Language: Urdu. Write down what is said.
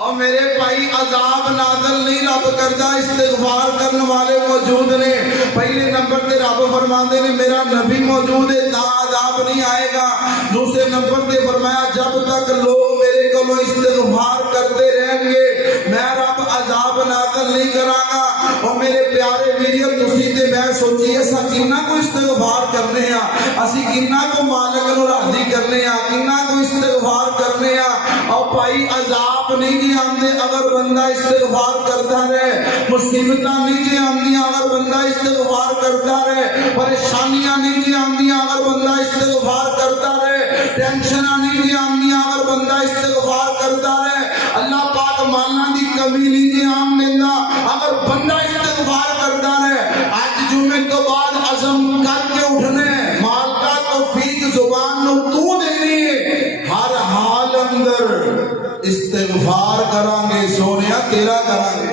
اور میرے بھائی عذاب نازل نہیں رب کردہ، استغفار کرنے والے موجود نے۔ پہلے نمبر تے رب فرماندے نے میرا نبی موجود ہے تا عذاب نہیں آئے گا۔ دوسرے نمبر تے فرمایا جب تک لوگ میرے کو استغفار کرتے رہیں گے میں رب عذاب نازل نہیں کراں گا۔ اور میرے پیارے ویڈیو تسی تے میں سوچی اسا کنا کو استغفار کرنے ہاں، اسی کنا کو مالک نو راضی کرنے ہاں، کنا کو استغفار کرنے ہاں۔ اور بھائی عذاب نہیں جی آندے اگر بندہ استغفار کرتا رہے، مصیبتاں نہیں جی آندیاں اگر بندہ استغفار کرتا رہے، پریشانیاں نہیں جی آندیاں اگر بندہ استغفار کرتا رہے، ٹینشناں نہیں جی آندیاں اگر بندہ استغفار کرتا رہے، اللہ پاک مالنا دی کمی نہیں جی آم لیندہ اگر بندہ استغفار کرتا رہے۔ آج جمعے تو بعد عزم کر کے اٹھنے مال کا توفیق زبان نو تو دینی، ہر حال اندر استغفار کرانگے سونیا تیرا کرانگے۔